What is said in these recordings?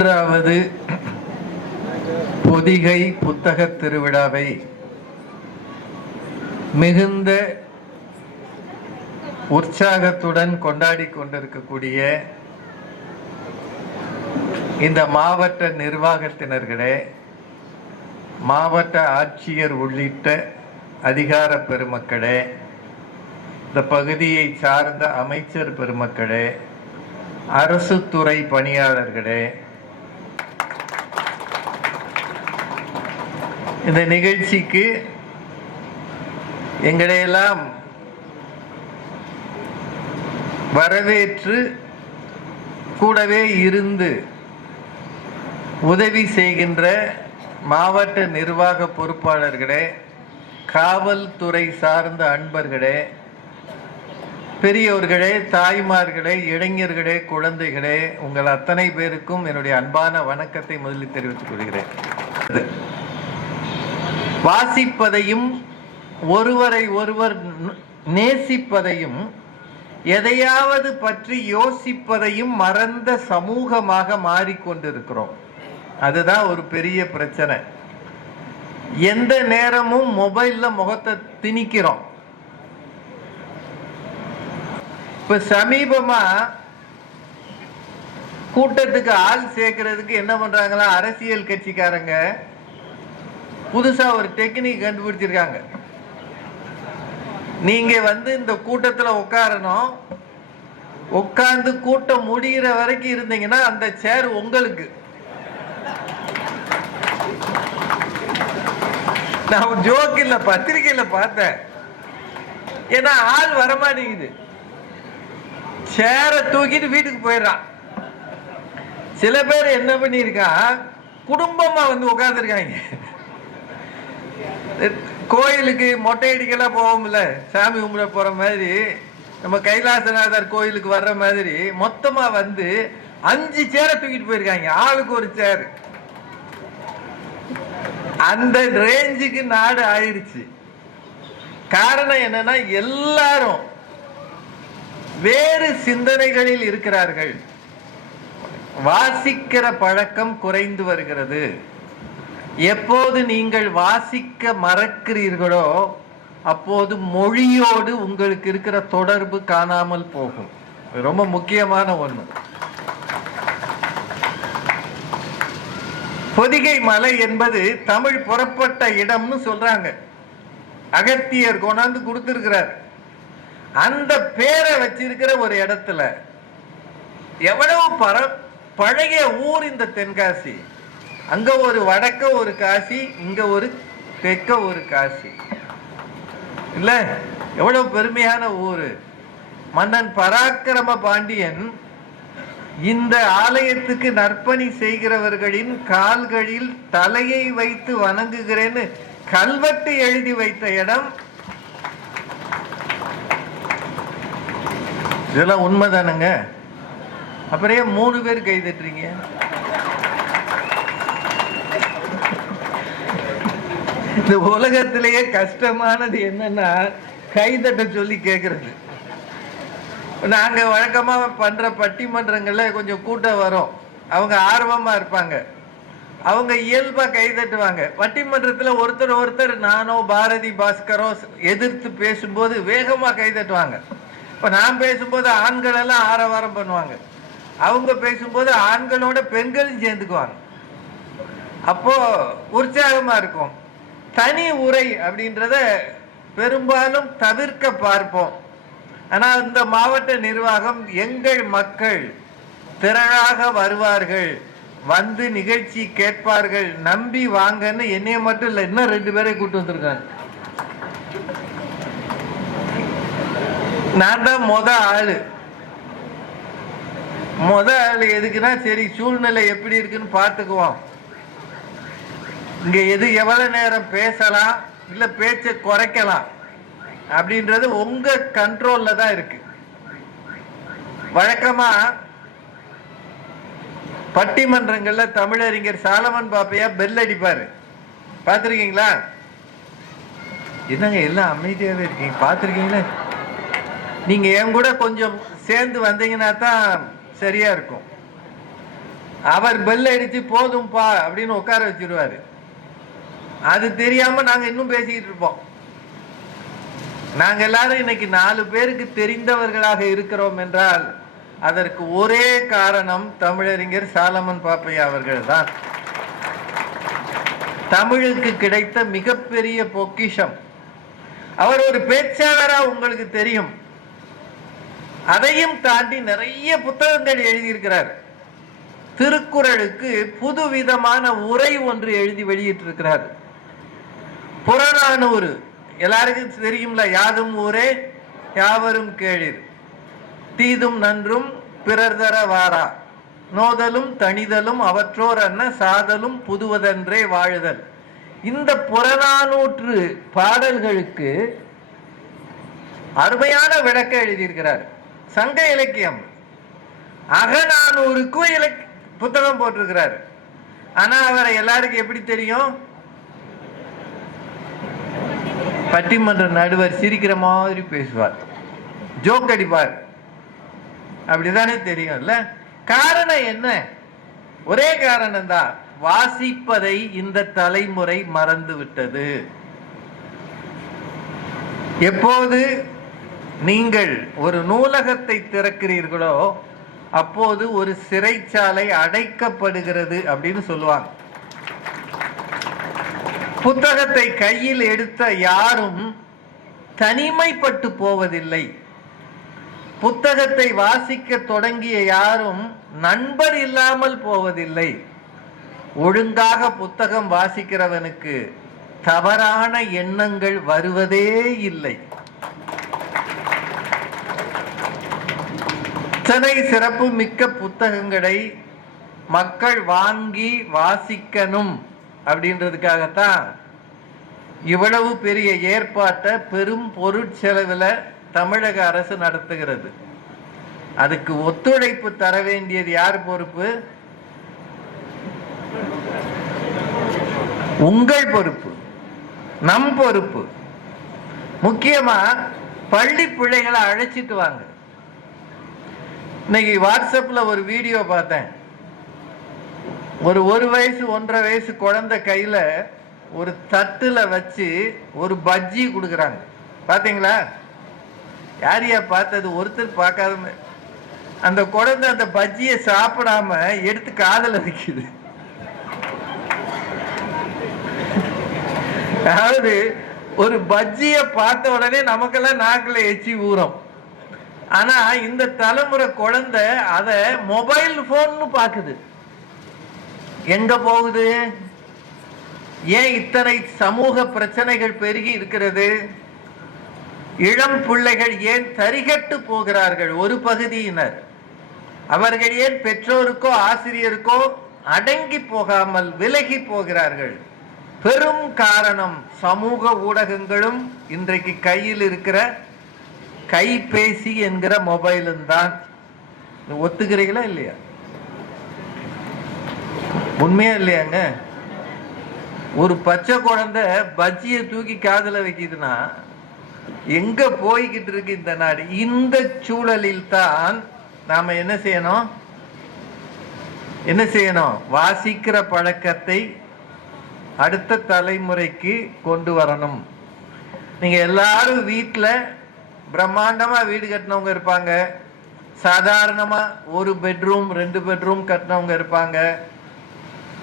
மூன்றாவது பொதிகை புத்தக திருவிழாவை மிகுந்த உற்சாகத்துடன் கொண்டாடி கொண்டிருக்கக்கூடிய இந்த மாவட்ட நிர்வாகத்தினர்களே, மாவட்ட ஆட்சியர் உள்ளிட்ட அதிகார பெருமக்களே, இந்த பகுதியை சார்ந்த அமைச்சர் பெருமக்களே, அரசு துறை பணியாளர்களே, இந்த நிகழ்ச்சிக்கு எங்களையெல்லாம் வரவேற்று கூடவே இருந்து உதவி செய்கின்ற மாவட்ட நிர்வாக பொறுப்பாளர்களே, காவல்துறை சார்ந்த அன்பர்களே, பெரியோர்களே, தாய்மார்களே, இளைஞர்களே, குழந்தைகளே, உங்கள் அத்தனை பேருக்கும் என்னுடைய அன்பான வணக்கத்தை முதலில் தெரிவித்துக் கொள்கிறேன். வாசிப்பதையும் ஒருவரை ஒருவர் நேசிப்பதையும் எதையாவது பற்றி யோசிப்பதையும் மறந்த சமூகமாக மாறிக்கொண்டிருக்கிறோம். அதுதான் ஒரு பெரிய பிரச்சனை. எந்த நேரமும் மொபைல்ல முகத்தை திணிக்கிறோம். இப்ப சமீபமா கூட்டத்துக்கு ஆள் சேர்க்கிறதுக்கு என்ன பண்றாங்களா, அரசியல் கட்சிக்காரங்க புதுசா ஒரு டெக்னிக் கண்டுபிடிச்சிருக்காங்க. நீங்க இந்த கூட்டத்தில் உட்காரணும், உட்கார்ந்து கூட்டம் முடிகிற வரைக்கும் இருந்தீங்கன்னா அந்த சேர் உங்களுக்கு. நான் ஜோக் இல்ல, பத்திரிகையில பார்த்தேன். ஏன்னா ஆள் வரமாட்டேங்குது, சேரை தூக்கிட்டு வீட்டுக்கு போயிடறான். சில பேர் என்ன பண்ணிருக்கான், குடும்பமா உட்கார்ந்துருக்காங்க. கோயிலுக்கு மொட்டை அடிக்கலாம் போவோம்ல, சாமி கும்பிட போற மாதிரி, நம்ம கைலாசநாதர் கோயிலுக்கு வர்ற மாதிரி மொத்தமா 5 சேரை தூக்கிட்டு போயிருக்காங்க, ஆளுக்கு ஒரு சேர். அந்த ரேஞ்சுக்கு நாடு ஆயிடுச்சு. காரணம் என்னன்னா, எல்லாரும் வேறு சிந்தனைகளில் இருக்கிறார்கள். வாசிக்கிற பழக்கம் குறைந்து வருகிறது. எப்போது நீங்கள் வாசிக்க மறக்கிறீர்களோ அப்போது மொழியோடு உங்களுக்கு இருக்கிற தொடர்பு காணாமல் போகும். ரொம்ப முக்கியமான ஒண்ணு. பொதிகை மலை என்பது தமிழ் புறப்பட்ட இடம்னு சொல்றாங்க. அகத்தியர் கொண்டாந்து கொடுத்திருக்கிறார். அந்த பேரை வச்சிருக்கிற ஒரு இடத்துல எவ்வளவு பழைய ஊர் இந்த தென்காசி. அங்க ஒரு வடக்க ஒரு காசி, இங்க ஒரு தெற்க ஒரு காசி. இல்ல, எவ்வளவு பெருமையான ஊரு. மன்னன் பராக்கிரம பாண்டியன் இந்த ஆலயத்துக்கு நற்பணி செய்கிறவர்களின் கால்களில் தலையை வைத்து வணங்குகிறேன்னு கல்வெட்டு எழுதி வைத்த இடம். இதெல்லாம் உண்மைதானுங்க. அப்புறம் 3 பேர் கை தட்டுறீங்க? இந்த உலகத்திலேயே கஷ்டமானது என்னன்னா, கைதட்ட சொல்லி கேட்கறது. நாங்க வழக்கமா பண்ற பட்டிமன்றங்கள்ல கொஞ்சம் கூட்டம் வரும், அவங்க ஆர்வமா இருப்பாங்க, அவங்க இயல்பா கைதட்டுவாங்க. பட்டிமன்றத்துல ஒருத்தர் நானோ பாரதி பாஸ்கரோ எதிர்த்து பேசும்போது வேகமா கைதட்டுவாங்க. இப்ப நான் பேசும்போது ஆண்கள் எல்லாம் ஆரவாரம் பண்ணுவாங்க, அவங்க பேசும்போது ஆண்களோட பெண்களும் சேர்ந்துக்குவாங்க. அப்போ உற்சாகமா இருக்கும். தனி உரை அப்படின்றத பெரும்பாலும் தவிர்க்க பார்ப்போம். ஆனால் இந்த மாவட்ட நிர்வாகம் எங்கள் மக்கள் திரளாக வருவார்கள், நிகழ்ச்சி கேட்பார்கள், நம்பி வாங்கன்னு என்னைய மட்டும் இல்லை, இன்னும் 2 பேரை கூட்டு வந்திருக்காங்க. நான் தான் மொத ஆளு எதுக்குன்னா, சரி சூழ்நிலை எப்படி இருக்குன்னு பார்த்துக்குவோம். இங்க எவ்வளவு நேரம் பேசலாம், இல்ல பேச்சை குறைக்கலாம் அப்படின்றது உங்க கண்ட்ரோல்ல தான் இருக்கு. வழக்கமா பட்டிமன்றங்கள்ல தமிழறிஞர் சாலமன் பாப்பையா பெல் அடிப்பாரு, பார்த்திருக்கீங்களா? என்னங்க எல்லாம் அமைதியாவே இருக்கீங்க, பார்த்திருக்கீங்களா? நீங்க என் கூட கொஞ்சம் சேர்ந்து வந்தீங்கன்னா தான் சரியா இருக்கும். அவர் பெல் அடிச்சு போதும்பா அப்படின்னு உட்கார வச்சிருவாரு. அது தெரியாம நாங்க இன்னும் பேசிக்கிட்டு இருப்போம். நாங்க எல்லாரும் இன்னைக்கு 4 பேருக்கு தெரிந்தவர்களாக இருக்கிறோம் என்றால் அதற்கு ஒரே காரணம் தமிழறிஞர் சாலமன் பாப்பையா அவர்கள் தான். தமிழுக்கு கிடைத்த மிகப்பெரிய பொக்கிஷம். அவர் ஒரு பேச்சாளரா உங்களுக்கு தெரியும். அதையும் தாண்டி நிறைய புத்தகங்கள் எழுதியிருக்கிறார். திருக்குறளுக்கு புதுவிதமான உரை ஒன்று எழுதி வெளியிட்டிருக்கிறார். புறநானூறு எல்லாருக்கும் தெரியும்ல, யாதும் ஊரே யாவரும் கேளிர், தீதும் நன்றும் பிறர் தர வாரா, நோதலும் தனிதலும் அவற்றோர் அன்ன சாதலும் புதுவதென்றே வாழுதல். இந்த புறநானூற்று பாடல்களுக்கு அருமையான விளக்கம் எழுதியிருக்கிறார். சங்க இலக்கியம். அகநானூறுக்கும் புத்தகம் போட்டிருக்கிறார். ஆனா அவரை எல்லாருக்கும் எப்படி தெரியும்? பட்டிமன்ற நடுவர் சிரிக்கிற மாதிரி பேசுவார், ஜோக் அடிப்பார், அப்படிதானே தெரியும்ல. காரணம் என்ன? ஒரே காரணம் தான், வாசிப்பதை இந்த தலைமுறை மறந்து விட்டது. எப்போது நீங்கள் ஒரு நூலகத்தை திறக்கிறீர்களோ அப்போது ஒரு சிறைச்சாலை அடைக்கப்படுகிறது அப்படின்னு சொல்லுவாங்க. புத்தகத்தை கையில் எடுத்த யாரும் தனிமைப்பட்டு போவதில்லை. புத்தகத்தை வாசிக்க தொடங்கிய யாரும் நண்பர் இல்லாமல் போவதில்லை. ஒழுங்காக புத்தகம் வாசிக்கிறவனுக்கு தவறான எண்ணங்கள் வருவதே இல்லை. இத்தனை சிறப்பு மிக்க புத்தகங்களை மக்கள் வாங்கி வாசிக்கணும் அப்படின்றதுக்காகத்தான் இவ்வளவு பெரிய ஏற்பாட்டை பெரும் பொருட்செலவில் தமிழக அரசு நடத்துகிறது. அதுக்கு ஒத்துழைப்பு தர வேண்டியது யார் பொறுப்பு? உங்கள் பொறுப்பு, நம் பொறுப்பு. முக்கியமா பள்ளி பிள்ளைகளை அழைச்சிட்டு வாங்க. இன்னைக்கு வாட்ஸ்அப்ல ஒரு வீடியோ பார்த்தேன். ஒரு 1 வயசு 1.5 வயசு குழந்தை கையில ஒரு தட்டுல வச்சு ஒரு பஜ்ஜி கொடுக்குறாங்க. பாத்தீங்களா? யாரையா பார்த்தது? ஒருத்தர் பார்க்காத. அந்த குழந்தை அந்த பஜ்ஜியை சாப்பிடாம எடுத்து காதல வைக்குது. அதாவது ஒரு பஜ்ஜியை பார்த்த உடனே நமக்கெல்லாம் நாக்கில் எச்சி ஊறும். ஆனா இந்த தலைமுறை குழந்தை அத மொபைல் போன்னு பாக்குது. எங்க போகுது? ஏன் இத்தனை சமூக பிரச்சனைகள் பெருகி இருக்கிறது? இளம் பிள்ளைகள் ஏன் தரிகட்டு போகிறார்கள்? ஒரு பகுதியினர். அவர்கள் ஏன் பெற்றோருக்கோ ஆசிரியருக்கோ அடங்கி போகாமல் விலகி போகிறார்கள்? பெரும் காரணம் சமூக ஊடகங்களும் இன்றைக்கு கையில் இருக்கிற கைபேசி என்கிற மொபைலும் தான். ஒத்துக்கிறீங்களா இல்லையா? உண்மையா இல்லையாங்க? ஒரு பச்சை குழந்தை பஜ்ஜியை தூக்கி காதல வைக்குதுன்னா எங்க போய்கிட்டு இருக்கு இந்த நாடு? இந்த சூழலில் தான் நாம என்ன செய்யணும்? வாசிக்கிற பழக்கத்தை அடுத்த தலைமுறைக்கு கொண்டு வரணும். நீங்க எல்லாரும் வீட்டுல பிரம்மாண்டமா வீடு கட்டினவங்க இருப்பாங்க, சாதாரணமா 1 பெட்ரூம் 2 பெட்ரூம் கட்டினவங்க இருப்பாங்க,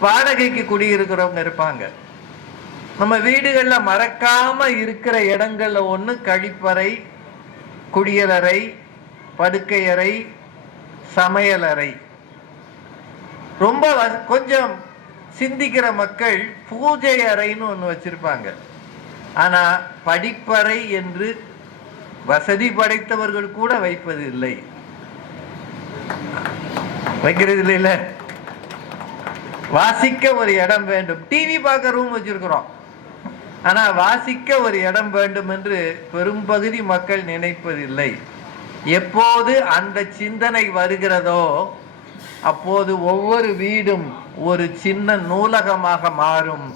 வாடகைக்கு குடியிருக்கிறவங்க இருப்பாங்க. நம்ம வீடுகள்ல மறக்காம இருக்கிற இடங்கள்ல ஒண்ணு கழிப்பறை, குடியலறை, படுக்கையறை, சமையலறை. ரொம்ப கொஞ்சம் சிந்திக்கிற மக்கள் பூஜை அறைன்னு ஒண்ணு வச்சிருப்பாங்க. ஆனா படிப்பறை என்று வசதி படைத்தவர்கள் கூட வைப்பது இல்லை. வைக்கிறது இல்ல. வாசிக்க ஒரு இடம் வேண்டும். டிவி பார்க்க ரூம் வச்சிருக்கிறோம், ஆனா வாசிக்க ஒரு இடம் வேண்டும் என்று பெரும்பகுதி மக்கள் நினைப்பதில்லை. எப்போது அந்த சிந்தனை வருகிறதோ அப்போது ஒவ்வொரு வீடும் ஒரு சின்ன நூலகமாக மாறும்.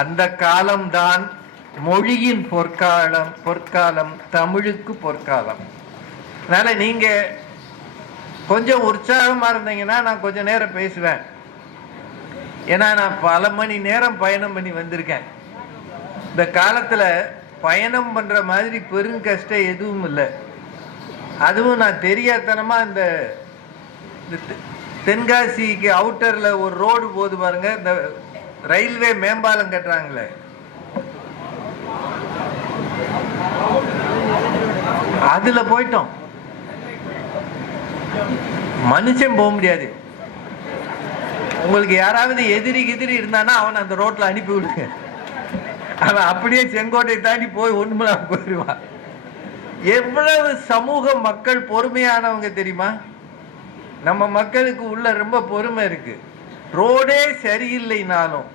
அந்த காலம்தான் மொழியின் பொற்காலம், தமிழுக்கு பொற்காலம். அதனால நீங்க கொஞ்சம் உற்சாகமா இருந்தீங்கன்னா நான் கொஞ்ச நேரம் பேசுவேன். ஏன்னா நான் பல மணி நேரம் பயணம் பண்ணி வந்திருக்கேன். இந்த காலத்தில் பயணம் பண்ணுற மாதிரி பெருங்கஷ்டம் எதுவும் இல்லை. அதுவும் நான் தெரியாதனமாக இந்த தென்காசிக்கு அவுட்டரில் ஒரு ரோடு போது பாருங்க, இந்த ரயில்வே மேம்பாலம் கட்டுறாங்களே, அதில் போயிட்டோம். மனுஷன் போக முடியாது. உங்களுக்கு யாராவது எதிரி இருந்தானா அவன் அந்த ரோட்ல அனுப்பி விடுங்க. அவன் அப்படியே செங்கோட்டை தாண்டி போய் ஒண்ணுமில்லாம போயிடுவான். எவ்வளவு சமூக மக்கள் பொறுமையானவங்க தெரியுமா? நம்ம மக்களுக்கு உள்ள ரொம்ப பொறுமை இருக்கு. ரோடே சரியில்லைனாலும்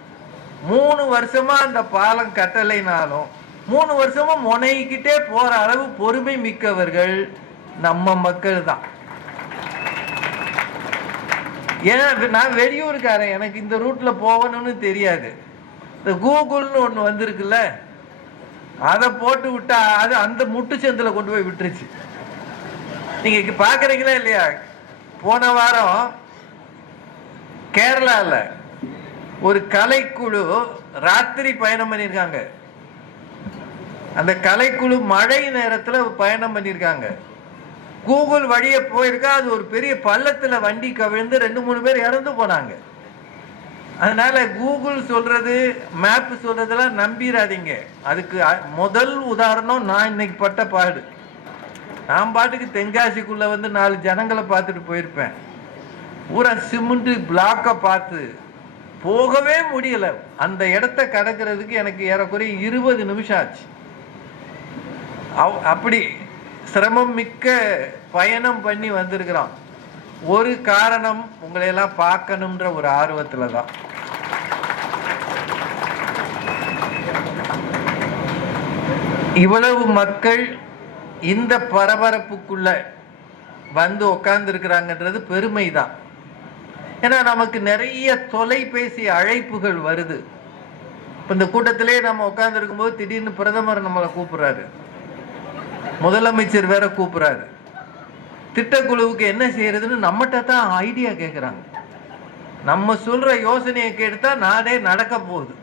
3 வருஷமா அந்த பாலம் கட்டலைனாலும் 3 வருஷமா முனைக்கிட்டே போற அளவு பொறுமை மிக்கவர்கள் நம்ம மக்கள் தான். ஏன்னா நான் வெளியூருக்காரன், எனக்கு இந்த ரூட்ல போகணும்னு தெரியாது. இந்த கூகுள்னு ஒன்று வந்திருக்குல்ல, அதை போட்டு விட்டா அது அந்த முட்டு சந்தில் கொண்டு போய் விட்டுருச்சு. நீங்க பாக்குறீங்களா இல்லையா? போன வாரம் கேரளால ஒரு கலைக்குழு ராத்திரி பயணம் பண்ணியிருக்காங்க. அந்த கலைக்குழு மழை நேரத்தில் பயணம் பண்ணியிருக்காங்க. கூகுள் வழியே போயிருக்கா, அது ஒரு பெரிய பள்ளத்தில் வண்டி கவிழ்ந்து 2-3 பேர் இறந்து போனாங்க. அதனால கூகுள் சொல்றது, மேப் சொல்றதெல்லாம் நம்பிடாதீங்க. அதுக்கு முதல் உதாரணம் நான் இன்னைக்கு பட்ட பாடு. நான் பாட்டுக்கு தென்காசிக்குள்ள வந்து 4 ஜனங்களை பார்த்துட்டு போயிருப்பேன். பூரா சிமெண்ட் பிளாக்கை பார்த்து போகவே முடியல. அந்த இடத்த கடக்கிறதுக்கு எனக்கு ஏறக்குறைய 20 நிமிஷம் ஆச்சு. அப்படி சிரமம் மிக்க பயணம் பண்ணி வந்திருக்கிறோம். ஒரு காரணம், உங்களை எல்லாம் பார்க்கணும்ன்ற ஒரு ஆர்வத்துல தான். இவ்வளவு மக்கள் இந்த பரபரப்புக்குள்ள வந்து உட்கார்ந்து இருக்கிறாங்கன்றது பெருமை தான். ஏன்னா நமக்கு நிறைய தொலைபேசி அழைப்புகள் வருது. இந்த கூட்டத்திலே நம்ம உட்கார்ந்து இருக்கும்போது திடீர்னு பிரதமர் நம்மளை கூப்பிடுறாரு, முதலமைச்சர் வேற கூப்பிடுறாரு. திட்டக்குழுவுக்கு என்ன செய்யறதுன்னு நம்மகிட்ட தான் ஐடியா கேட்குறாங்க. நம்ம சொல்ற யோசனையை கேட்டுத்தா நாடே நடக்க போகுது.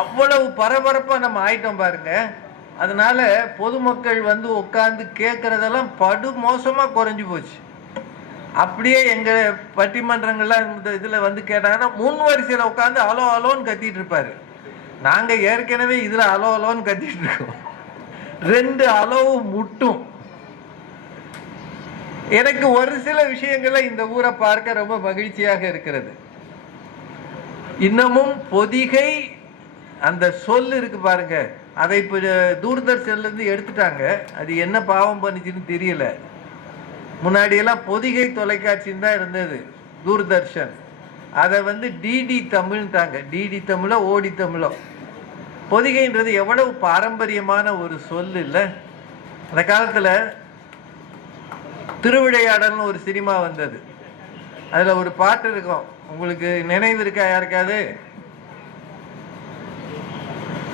அவ்வளவு பரபரப்பா நம்ம ஆயிட்டோம் பாருங்க. அதனால பொதுமக்கள் வந்து உட்கார்ந்து கேட்கறதெல்லாம் படு மோசமா குறைஞ்சு போச்சு. அப்படியே எங்க பட்டிமன்றங்கள்லாம் இதுல வந்து கேட்டாங்கன்னா முன் வரிசையில உட்காந்து அலோ அலோன்னு கத்திட்டு இருப்பாரு. நாங்க ஏற்கனவே இதுல அலோ அலோன்னு கத்திட்டு இருக்கோம். 2 அளவு முட்டும். எனக்கு ஒரு சில விஷயங்கள்ல இந்த ஊரை பார்க்க ரொம்ப மகிழ்ச்சியாக இருக்கிறது. இன்னமும் பொதிகை அந்த சொல் இருக்கு பாருங்க, அதை இப்போ தூர்தர்ஷன்ல இருந்து எடுத்துட்டாங்க. அது என்ன பாவம் பண்ணிச்சுன்னு தெரியல. முன்னாடியெல்லாம் பொதிகை தொலைக்காட்சின்னு தான் இருந்தது, தூர்தர்ஷன். அதை வந்து டிடி தமிழ்ட்டாங்க. டிடி தமிழோ ஓடி தமிழோ. பொதிகைன்றது எவ்வளவு பாரம்பரியமான ஒரு சொல் இல்லை? அந்த காலத்தில் திருவிளையாடல்னு ஒரு சினிமா வந்தது. அதில் ஒரு பாட்டு இருக்கும், உங்களுக்கு நினைவு இருக்கா யாருக்காது?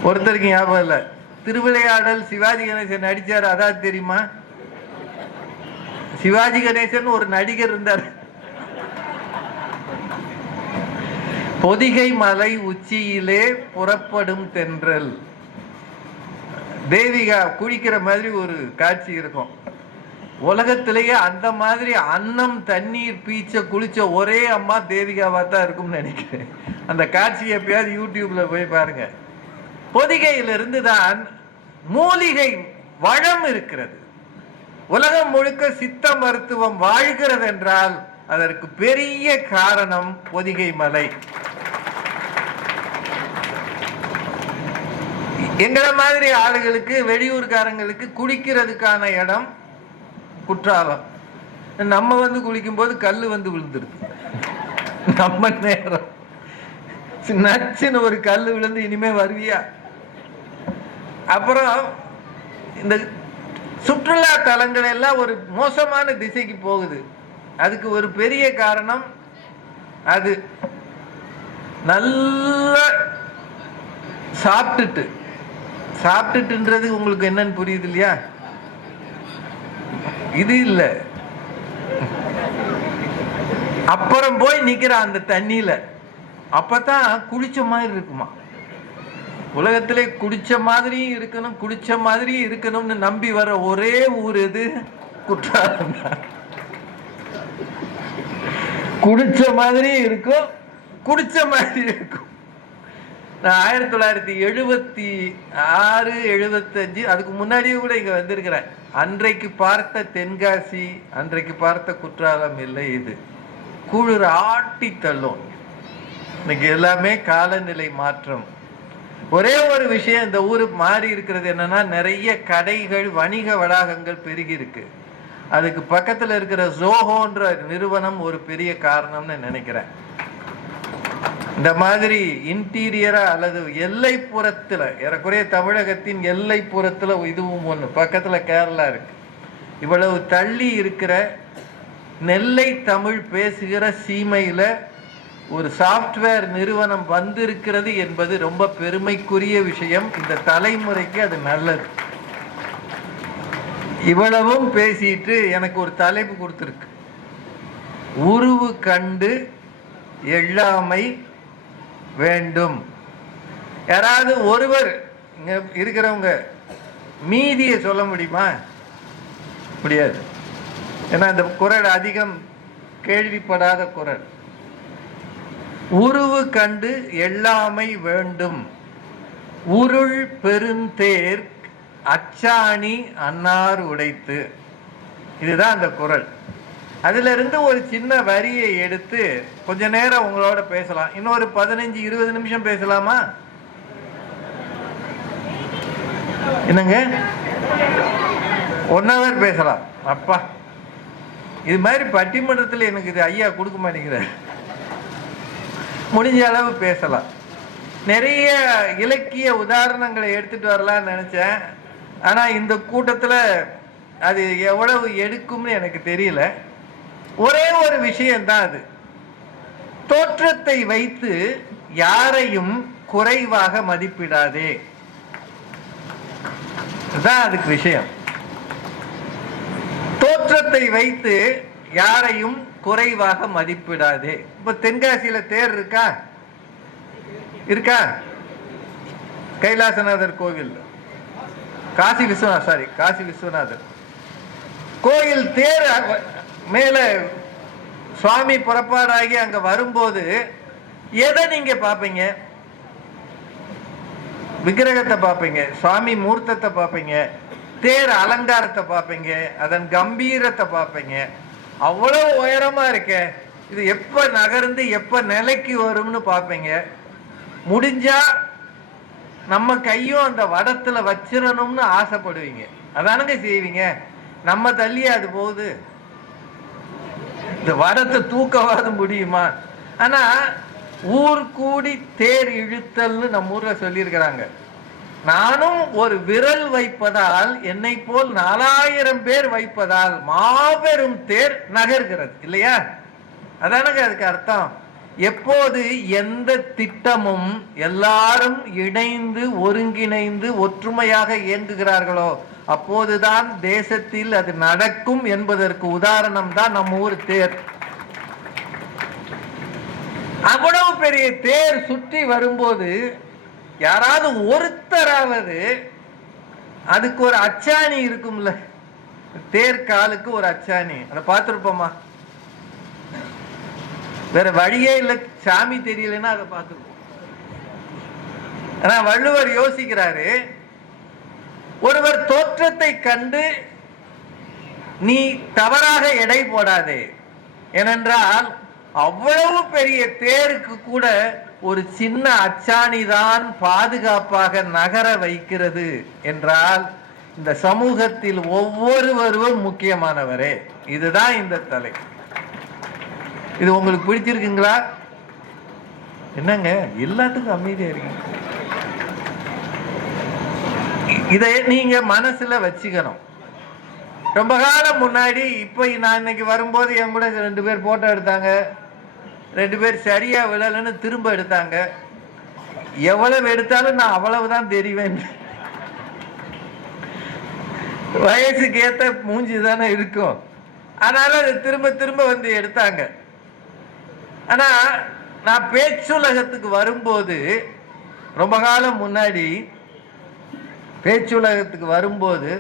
ஒருத்தருக்கு ஞாபகம் இல்லை. திருவிளையாடல் சிவாஜி கணேசன் நடிச்சார், அதாவது தெரியுமா? சிவாஜி கணேசன் ஒரு நடிகர் இருந்தார். பொதிகை மலை உச்சியிலே புறப்படும் தென்றல், தேவிகா குளிக்கிற மாதிரி ஒரு காட்சி இருக்கும். உலகத்திலேயே அந்த மாதிரி அன்னம் தண்ணீர் பீச்ச குளிச்ச ஒரே அம்மா தேவிகாவா தான் இருக்கும்னு நினைக்கிறேன். அந்த காட்சி எப்பயாவது யூடியூப்ல போய் பாருங்க. பொதிகையிலிருந்து தான் மூலிகை வளம் இருக்கிறது. உலகம் முழுக்க சித்த மருத்துவம் வாழ்கிறது என்றால் அதற்கு பெரிய காரணம் பொதிகை மலை. எங்களை மாதிரி ஆளுகளுக்கு, வெளியூர்காரங்களுக்கு குளிக்கிறதுக்கான இடம் குற்றாலம். நம்ம வந்து குளிக்கும் போது கல்லு வந்து விழுந்துருது. நம்ம நேரம் நச்சுன்னு ஒரு கல்லு விழுந்து இனிமே வருவியா? அப்புறம் இந்த சுற்றுலா தலங்கள் எல்லாம் ஒரு மோசமான திசைக்கு போகுது. அதுக்கு ஒரு பெரிய காரணம் அது நல்ல சாப்பிட்டுன்றது உங்களுக்கு என்னன்னு புரியுது இல்லையா? இது இல்ல, அப்புறம் போய் நிக்கிற அந்த தண்ணியில அப்பதான் குடிச்ச மாதிரி இருக்குமா. உலகத்திலே குடிச்ச மாதிரியும் இருக்கணும், குடிச்ச மாதிரியும் இருக்கணும்னு நம்பி வர ஒரே ஊர் எது? குற்றாலம். குடிச்ச மாதிரியும் இருக்கும், குடிச்ச மாதிரி இருக்கும். நான் 1976 75 அதுக்கு முன்னாடியே கூட இங்க வந்திருக்கிறேன். அன்றைக்கு பார்த்த தென்காசி, அன்றைக்கு பார்த்த குற்றாலம் இல்லை. இது குளிர் ஆட்டி தள்ளும். இன்னைக்கு எல்லாமே காலநிலை மாற்றம். ஒரே ஒரு விஷயம் இந்த ஊரு மாறி இருக்கிறது என்னன்னா, நிறைய கடைகள், வணிக வளாகங்கள் பெருகி இருக்கு. அதுக்கு பக்கத்துல இருக்கிற ஜோஹோன்ற நிறுவனம் ஒரு பெரிய காரணம்னு நினைக்கிறேன். இந்த மாதிரி இன்டீரியரா அல்லது எல்லைப்புறத்துல, ஏறக்குறைய தமிழகத்தின் எல்லைப்புறத்துல இதுவும் ஒண்ணு. பக்கத்துல கேரளா இருக்கு. இவ்வளவு தள்ளி இருக்கிற நெல்லை தமிழ் பேசுகிற சீமையில ஒரு சாப்ட்வேர் நிறுவனம் வந்திருக்கிறது என்பது ரொம்ப பெருமைக்குரிய விஷயம். இந்த தலைமுறைக்கு அது நல்லது. இவ்வளவும் பேசிட்டு எனக்கு ஒரு தலைப்பு கொடுத்துருக்கு. உருவு கண்டு எள்ளாமை வேண்டும். யாராவது ஒருவர் இங்க இருக்கிறவங்க மீதியை சொல்ல முடியுமா? முடியாது. ஏன்னா இந்த குரல் அதிகம் கேள்விப்படாத குரல். உருவு கண்டு எள்ளாமை வேண்டும், உருள் பெருந்தேர் அச்சாணி அன்னார் உடைத்து. இதுதான் அந்த குரல். அதுல இருந்து ஒரு சின்ன வரியை எடுத்து கொஞ்ச நேரம் உங்களோட பேசலாம். இன்னொரு 15-20 நிமிஷம் பேசலாமா? என்னங்க, 1 hour பேசலாம். அப்பா, இது மாதிரி பட்டிமன்றத்தில் எனக்கு இது ஐயா கொடுக்க மாட்டேங்கிறார். முடிஞ்ச அளவு பேசலாம். நிறைய இலக்கிய உதாரணங்களை எடுத்துட்டு வரலாம்னு நினைச்சேன். ஆனா இந்த கூட்டத்துல அது எவ்வளவு எடுக்கும்னு எனக்கு தெரியல. ஒரே ஒரு விஷயம்தான் அது. தோற்றத்தை வைத்து யாரையும் குறைவாக மதிப்பிடாதே. அதுதான் அதுக்கு விஷயம். தோற்றத்தை வைத்து யாரையும் குறைவாக மதிப்பிடாதே. இப்ப தென்காசியில தேர் இருக்கா? இருக்கா? கைலாசநாதர் கோவில், காசி விஸ்வநாதர் கோயில் தேர் மேல சுவாமி புறப்பாடாகி அங்க வரும்போது எதை நீங்க பாப்பீங்க? விக்கிரகத்தை பாப்பீங்க, சுவாமி மூர்த்தத்தை பாப்பீங்க, தேர் அலங்காரத்தை பாப்பீங்க, அதன் கம்பீரத்தை பாப்பீங்க. அவ்வளவு உயரமா இருக்க, இது எப்ப நகர்ந்து எப்ப நிலைக்கு வரும்னு பாப்பீங்க. முடிஞ்சா நம்ம கையும் அந்த வடத்துல வச்சிடணும்னு ஆசைப்படுவீங்க. அதானுங்க செய்வீங்க. நம்ம தள்ளியே அது போகுது. இந்த வடத்தை தூக்கவாது முடியுமா? ஆனா ஊர் கூடி தேர் இழுத்தல்னு நம்ம ஊர்ல சொல்லியிருக்கிறாங்க. நானும் ஒரு விரல் வைப்பதால் என்னை போல் 4000 பேர் வைப்பதால் மாபெரும் தேர் நகர்கிறது இல்லையா? அதானுங்க அதுக்கு அர்த்தம். எப்போது எந்த திட்டமும் எல்லாரும் இணைந்து ஒருங்கிணைந்து ஒற்றுமையாக இயங்குகிறார்களோ அப்போதுதான் தேசத்தில் அது நடக்கும் என்பதற்கு உதாரணம் தான் நம்ம ஊர் தேர். அவ்வளவு பெரிய தேர் சுற்றி வரும்போது யாராவது ஒருத்தராவது, அதுக்கு ஒரு அச்சாணி இருக்கும்ல, தேர் காலுக்கு ஒரு அச்சாணி, அதை பார்த்துருப்போமா? வேற வழியே இல்லை, சாமி தெரியலன்னா அதை பார்த்துருப்போம். ஆனா வள்ளுவர் யோசிக்கிறாரு, ஒருவர் தோற்றத்தை கண்டு நீ தவறாக எடை போடாதே. ஏனென்றால் அவ்வளவு பெரிய தேருக்கு கூட ஒரு சின்ன அச்சாணி தான் பாதுகாப்பாக நகர வைக்கிறது என்றால் இந்த சமூகத்தில் ஒவ்வொருவரும் முக்கியமானவரே. இதுதான் இந்த தலை. இது உங்களுக்கு பிடிச்சிருக்குங்களா? என்னங்க எல்லாத்துக்கும் அமைதியா இருக்கீங்க? இதை நீங்க மனசுல வச்சுக்கணும். ரொம்ப காலம் முன்னாடி, இப்ப நான் இன்னைக்கு வரும்போது என் கூட 2 பேர் போட்டோ எடுத்தாங்க. 2 பேர் சரியா விழலன்னு திரும்ப எடுத்தாங்க. எவ்வளவு எடுத்தாலும் நான் அவ்வளவுதான் தெரிவேன். வயசுக்கு ஏத்த மூஞ்சி தானே இருக்கும். அதனால அது திரும்ப திரும்ப வந்து எடுத்தாங்க. ஆனா நான் பேச்சுலகத்துக்கு வரும்போது, ரொம்ப காலம் முன்னாடி பேச்சுலகத்துக்கு வரும்போது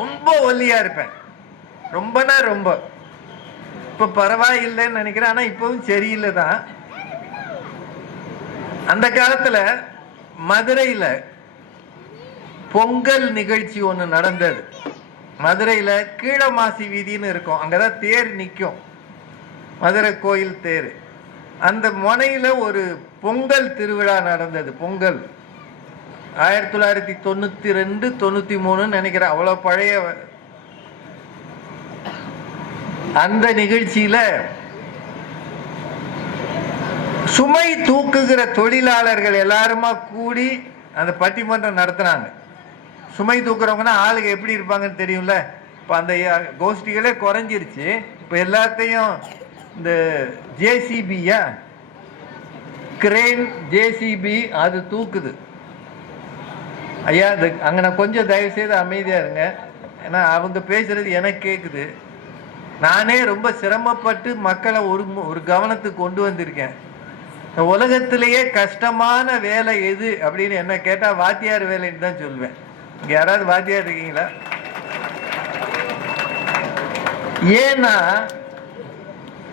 ரொம்ப ஒல்லியா இருப்பேன். ரொம்பனா ரொம்ப. இப்ப பரவாயில்லைன்னு நினைக்கிறேன். ஆனா இப்பவும் சரியில்லை தான். அந்த காலத்துல மதுரையில பொங்கல் நிகழ்ச்சி ஒன்று நடந்தது. மதுரையில கீழமாசி வீதின்னு இருக்கும், அங்கதான் தேர் நிற்கும், மதுரை கோயில் தேர். அந்த முனையில ஒரு பொங்கல் திருவிழா நடந்தது. பொங்கல் 1992 93 நினைக்கிறேன், அவ்வளவு பழைய. அந்த நிகழ்ச்சியில சுமை தூக்குகிற தொழிலாளர்கள் எல்லாருமா கூடி அந்த பட்டிமன்றம் நடத்தினாங்க. சுமை தூக்குறவங்கன்னா ஆளுங்க எப்படி இருப்பாங்கன்னு தெரியும்ல. இப்போ அந்த கோஷ்டிகளே குறைஞ்சிருச்சு. இப்போ எல்லாத்தையும் இந்த ஜேசிபியா, கிரேன் ஜேசிபி அது தூக்குது. ஐயா அது அங்கே நான் கொஞ்சம் தயவு செய்து அமைதியாக இருங்க, ஏன்னா அவங்க பேசுறது எனக்கு கேட்குது. நானே ரொம்ப சிரமப்பட்டு மக்களை ஒரு கவனத்துக்கு கொண்டு வந்திருக்கேன். உலகத்திலேயே கஷ்டமான வேலை எது அப்படின்னு என்ன கேட்டால் வாத்தியார் வேலைன்னு தான் சொல்லுவேன். இங்கே யாராவது வாத்தியார் இருக்கீங்களா? ஏன்னா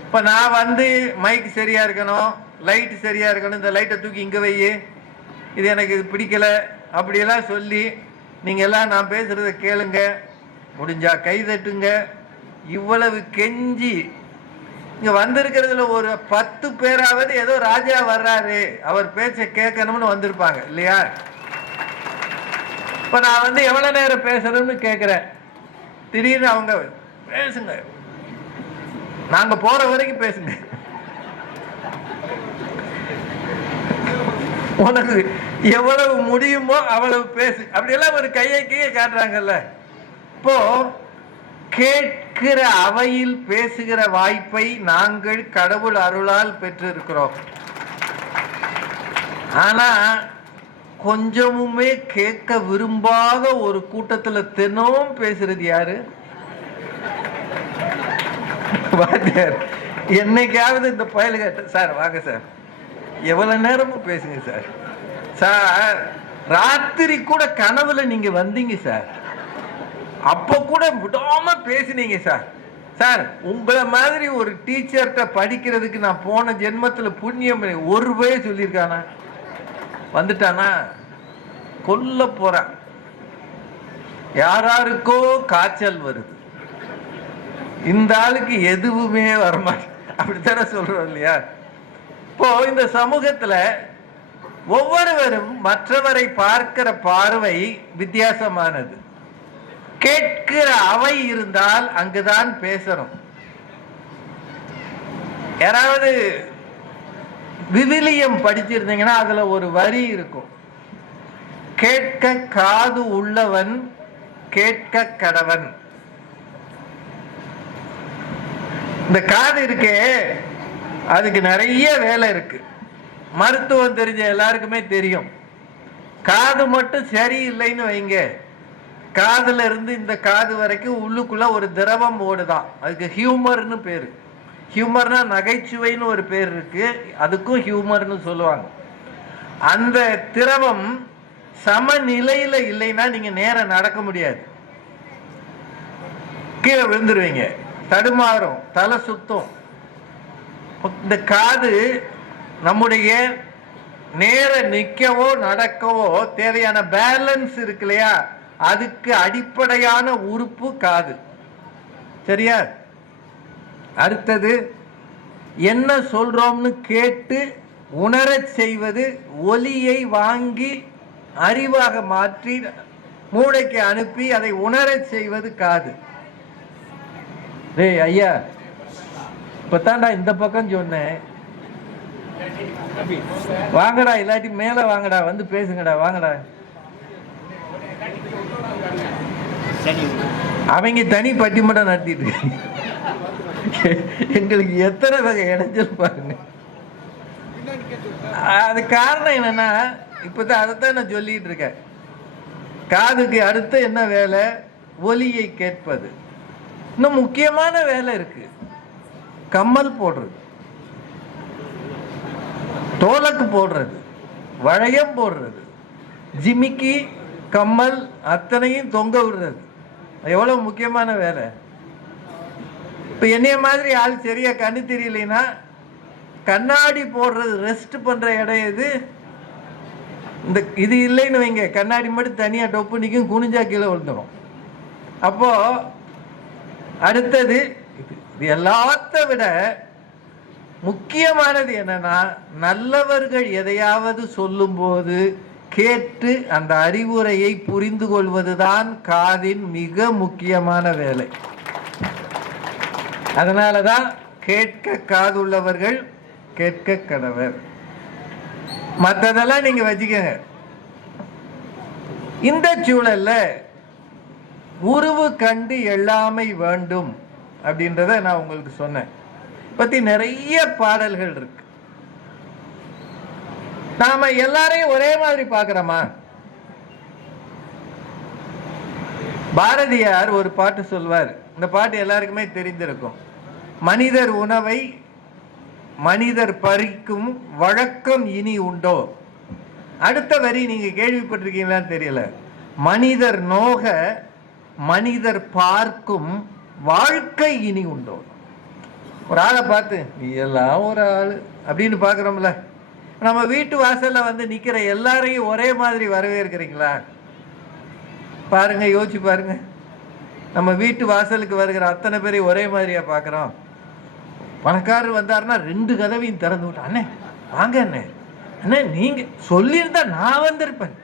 இப்போ நான் வந்து மைக் சரியா இருக்கணும், லைட் சரியா இருக்கணும், இந்த லைட்டை தூக்கி இங்கே வை, இது எனக்கு இது பிடிக்கல அப்படியெல்லாம் சொல்லி நீங்கள் எல்லாம் நான் பேசுறத கேளுங்க, முடிஞ்சா கை தட்டுங்க, இவ்வளவு கெஞ்சி இங்க வந்திருக்கிறதுல ஒரு 10 பேராவது ஏதோ ராஜா வர்றாரு அவர் பேச்ச கேட்கணும்னு வந்திருப்பாங்க இல்லையா? இப்ப நான் வந்து எவ்வளவு நேரம் பேசணும்னு கேட்கிறேன். திடீர்னு அவங்க பேசுங்க, நாங்க போற வரைக்கும் பேசுங்க, உனக்கு எவ்வளவு முடியுமோ அவ்வளவு பேசு, அப்படியெல்லாம் ஒரு கையை கீழே காட்டுறாங்கல்ல. இப்போ கேட்கிற அவையில் பேசுகிற வாய்ப்பை நாங்கள் கடவுள் அருளால் பெற்றிருக்கிறோம். ஆனா கொஞ்சமுமே கேட்க விரும்பாத ஒரு கூட்டத்துல தினமும் பேசுறது யாரு? என்னைக்காவது இந்த பயலுக சார் வாங்க சார், எவ்வளவு நேரமும் பேசுங்க சார். சார் ராத்திரி கூட கனவுல நீங்க வந்தீங்க சார், அப்ப கூட விடாம பேசினீங்க சார். சார் உங்களை மாதிரி ஒரு டீச்சர்கிட்ட படிக்கிறதுக்கு நான் போன ஜென்மத்துல புண்ணியம் ஒரு பேர் சொல்லியிருக்கானா? வந்துட்டானா கொல்ல போறான். யாராருக்கோ காய்ச்சல் வருது, இந்த ஆளுக்கு எதுவுமே வரமாட்டேன், அப்படித்தானே சொல்றோம் இல்லையா? இப்போ இந்த சமூகத்துல ஒவ்வொருவரும் மற்றவரை பார்க்கிற பார்வை வித்தியாசமானது. கேட்கிற அவை இருந்தால் அங்குதான் பேசணும். யாராவது விவிலியம் படிச்சிருந்தீங்கன்னா அதுல ஒரு வரி இருக்கும், கேட்க காது உள்ளவன் கேட்க கடவன். இந்த காது இருக்கே அதுக்கு நிறைய வேலை இருக்கு. மருத்துவம் தெரிஞ்ச எல்லாருக்குமே தெரியும். காது மட்டும் சரியில்லைன்னு வைங்க, காதுல இருந்து இந்த காது வரைக்கும் உள்ளுக்குள்ள ஒரு திரவம் ஓடுதான், அதுக்கு ஹியூமர்னு பேரு. ஹியூமர்னா நகைச்சுவைன்னு ஒரு பேர் இருக்கு, அதுக்கும் ஹியூமர்னு சொல்லுவாங்க. அந்த திரவம் சமநிலையில இல்லைன்னா நீங்க நேரம் நடக்க முடியாது, கீழே விழுந்துருவீங்க, தடுமாறும், தலை சுத்தும். இந்த காது நம்முடைய நேர நிற்கவோ நடக்கவோ தேவையான பேலன்ஸ் இருக்கு இல்லையா, அதுக்கு அடிப்படையான உறுப்பு காது. சரியா? அடுத்தது என்ன சொல்றோம்னு கேட்டு உணரச் செய்வது, ஒலியை வாங்கி அறிவாக மாற்றி மூளைக்கு அனுப்பி அதை உணரச் செய்வது காது. டேய் ஐயா, இப்பதான்டா இந்த பக்கம் சொன்னேன், வாங்கடா, இல்லாட்டி மேல வாங்கடா, வந்து பேசுங்கடா, வாங்கடா. அவங்க தனி பட்டிமன்றம் நடத்திட்டு எங்களுக்கு எத்தனை வகை இடைஞ்சல் பாருங்க. அது காரணம் என்னன்னா, இப்பதான் அதைத்தான் நான் சொல்லிட்டு இருக்கேன். காதுக்கு அடுத்து என்ன வேலை? ஒலியை கேட்பது. இன்னும் முக்கியமான வேலை இருக்கு, கம்மல் போடுறது. தோலுக்கு போடுறது, வளையம் போடுறது, ஜிமிக்கி, கம்மல் அத்தனையும் தொங்க விடுறது எவ்வளவு முக்கியமான வேலை. இப்ப என்னைய மாதிரி ஆள் சரியா கண்ணு தெரியலைன்னா கண்ணாடி போடுறது, ரெஸ்ட் பண்ற இடம் எது? இந்த இது இல்லைன்னு வைங்க, கண்ணாடி மட்டும் தனியா டொப்பு நிற்கும், குனிஞ்சா கீழே விழுந்துடும். அப்போ அடுத்தது இது எல்லாத்த விட முக்கியமானது என்னன்னா, நல்லவர்கள் எதையாவது சொல்லும் போது கேட்டு அந்த அறிவுரையை புரிந்து கொள்வதுதான் காதின் மிக முக்கியமான வேலை. அதனாலதான் கேட்க காதுள்ளவர்கள் கேட்க கடவர். மற்றதெல்லாம் நீங்க வச்சுக்கங்க. இந்த சூழல்ல உருவு கண்டு எல்லாமை வேண்டும் அப்படின்றத நான் உங்களுக்கு சொன்னேன். பத்தி நிறைய பாடல்கள் இருக்கு. நாம எல்லாரையும் ஒரே மாதிரி பார்க்கிறோமா? பாரதியார் ஒரு பாட்டு சொல்வார், இந்த பாட்டு எல்லாருக்குமே தெரிந்திருக்கும். மனிதர் உணவை மனிதர் பறிக்கும் வழக்கம் இனி உண்டோ? அடுத்த வரி நீங்க கேள்விப்பட்டிருக்கீங்களான்னு தெரியல. மனிதர் நோக மனிதர் பார்க்கும் வாழ்க்கை இனி உண்டோ? ஒரு ஆளை பார்த்து நீ எல்லாம் ஒரு ஆளு அப்படின்னு பாக்குறோம்ல. நம்ம வீட்டு வாசல்ல வந்து நிக்கிற எல்லாரையும் ஒரே மாதிரி வரவேற்கிறீங்களா? பாருங்க, யோசிச்சு பாருங்க. நம்ம வீட்டு வாசலுக்கு வருகிற அத்தனை பேரையும் ஒரே மாதிரியா பாக்குறோம்? பணக்காரர் வந்தாருன்னா 2 கதவையும் திறந்து விட்டு, அண்ணே வாங்க அண்ணே, அண்ணே நீங்க சொல்லியிருந்தா நான் வந்திருப்பேன்,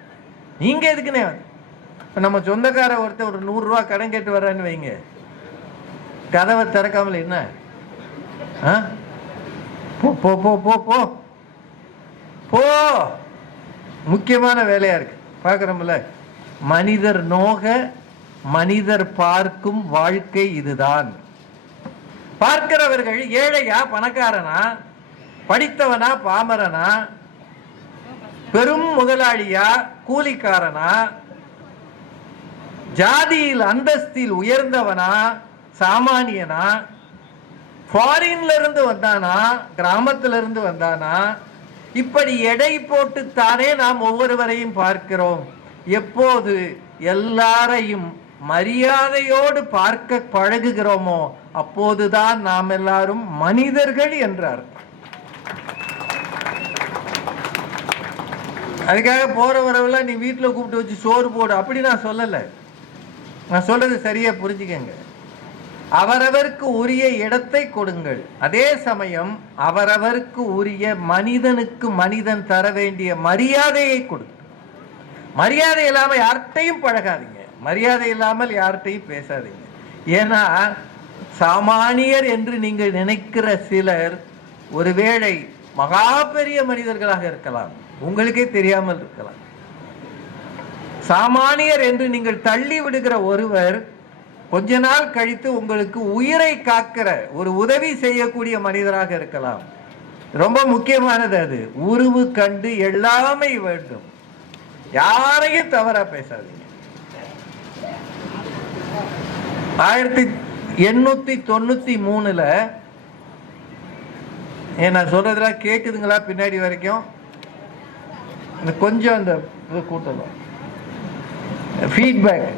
நீங்க எதுக்குண்ணே? இப்ப நம்ம சொந்தக்கார ஒருத்தர் ஒரு 100 ரூபா கடன் கேட்டு வர்றான்னு வைங்க, கதவை திறக்காமல் என்ன போ போ போ போ போ போ, முக்கியமான வேலையா இருக்கு. பாக்குறோம்ல, மனிதர் நோக மனிதர் பார்க்கும் வாழ்க்கை இதுதான். பார்க்கிறவர்கள் ஏழையா பணக்காரனா, படித்தவனா பாமரனா, பெரும் முதலாளியா கூலிக்காரனா, ஜாதியில் அந்தஸ்தில் உயர்ந்தவனா சாமானியனா, ஃபாரின்ல இருந்து வந்தானா கிராமத்திலிருந்து வந்தானா, இப்படி எடை போட்டு தானே நாம் ஒவ்வொருவரையும் பார்க்கிறோம். எப்போது எல்லாரையும் மரியாதையோடு பார்க்க பழகுகிறோமோ அப்போதுதான் நாம் எல்லாரும் மனிதர்கள் என்றார். அதுக்காக போற வரவெல்லாம் நீ வீட்டில் கூப்பிட்டு வச்சு சோறு போடு அப்படி நான் சொல்லலை. நான் சொல்றது சரியா புரிஞ்சுக்கங்க. அவரவருக்கு உரிய இடத்தை கொடுங்கள், அதே சமயம் அவரவருக்கு உரிய மனிதனுக்கு மனிதன் தர வேண்டிய மரியாதையை கொடுங்க. மரியாதை இல்லாம யார்கிட்டையும் பழகாதீங்க, மரியாதை இல்லாமல் யார்கிட்டையும் பேசாதீங்க. ஏன்னா சாமானியர் என்று நீங்கள் நினைக்கிற சிலர் ஒருவேளை மகா பெரிய மனிதர்களாக இருக்கலாம், உங்களுக்கே தெரியாமல் இருக்கலாம். சாமானியர் என்று நீங்கள் தள்ளி விடுகிற ஒருவர் கொஞ்ச நாள் கழித்து உங்களுக்கு உயிரை காக்கிற ஒரு உதவி செய்யக்கூடிய மனிதராக இருக்கலாம். ரொம்ப முக்கியமானது அது. உருவு கண்டு எல்லாமே வேண்டும், யாரையும் தவறா பேசாதீங்க. 1893 நான் சொல்றதெல்லாம் கேக்குதுங்களா பின்னாடி வரைக்கும்? கொஞ்சம் அந்த கூட்டலாம் ஃபீட்பேக்.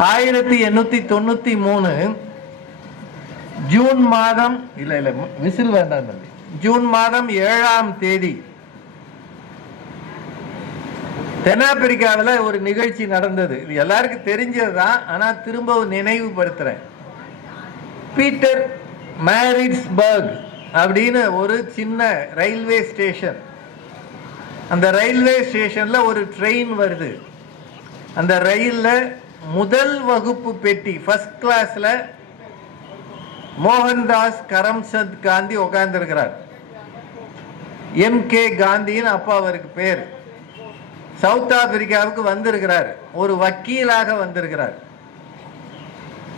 1893 ஜூன் மாதம் இல்ல விசில் வேண்டாம், ஜூன் மாதம் 7ஆம் தேதி தென்னாப்பிரிக்காவில் ஒரு நிகழ்ச்சி நடந்தது. இது எல்லாருக்கும் தெரிஞ்சதுதான், ஆனா திரும்பவும் நினைவுபடுத்துறேன். பீட்டர் மாரிட்ஸ்பர்க் அப்படின்னு ஒரு சின்ன ரயில்வே ஸ்டேஷன். அந்த ரயில்வே ஸ்டேஷன்ல ஒரு ட்ரெயின் வருது. அந்த ரயில்ல முதல் வகுப்பு பெட்டி ஃபர்ஸ்ட் கிளாஸ்ல மோகன்தாஸ் கரம்சந்த் காந்தி உட்கார்ந்து இருக்கிறார். MK காந்தின்னு அப்பா அவருக்கு பேர். சவுத் ஆப்பிரிக்காவுக்கு வந்திருக்கிறார், ஒரு வக்கீலாக வந்திருக்கிறார்.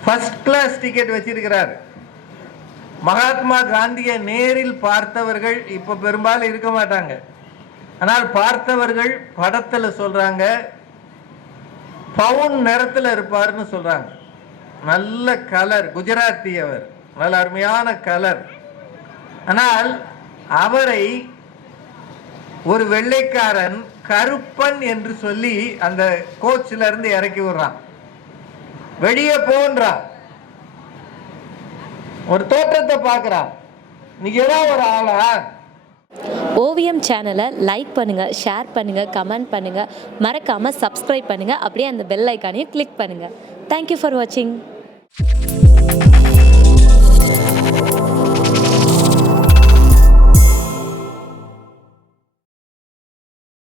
ஃபர்ஸ்ட் கிளாஸ் டிக்கெட் வச்சிருக்கிறார். மகாத்மா காந்தியை நேரில் பார்த்தவர்கள் இப்ப பெரும்பாலும் இருக்க மாட்டாங்க, ஆனால் பார்த்தவர்கள் படத்துல சொல்றாங்க பவுன் நிறத்துல இருப்பாருன்னு சொல்றாங்க. நல்ல கலர், குஜராத்தி, அவர் நல்ல அருமையான கலர். ஆனால் அவரை ஒரு வெள்ளைக்காரன் கருப்பன் என்று சொல்லி அந்த கோச்ல இருந்து இறக்கி விடுறான். வெளியே போன்றான். ஒரு தோற்றத்தை பார்க்கறான். நீங்க ஏதாவது ஒரு ஆளா? ஓவியம் சேனலை லைக் பண்ணுங்கள், ஷேர் பண்ணுங்கள், கமெண்ட் பண்ணுங்கள், மறக்காமல் சப்ஸ்கிரைப் பண்ணுங்கள். அப்படியே அந்த பெல் ஐக்கானையும் கிளிக் பண்ணுங்கள். தேங்க்யூ ஃபார் வாட்சிங்.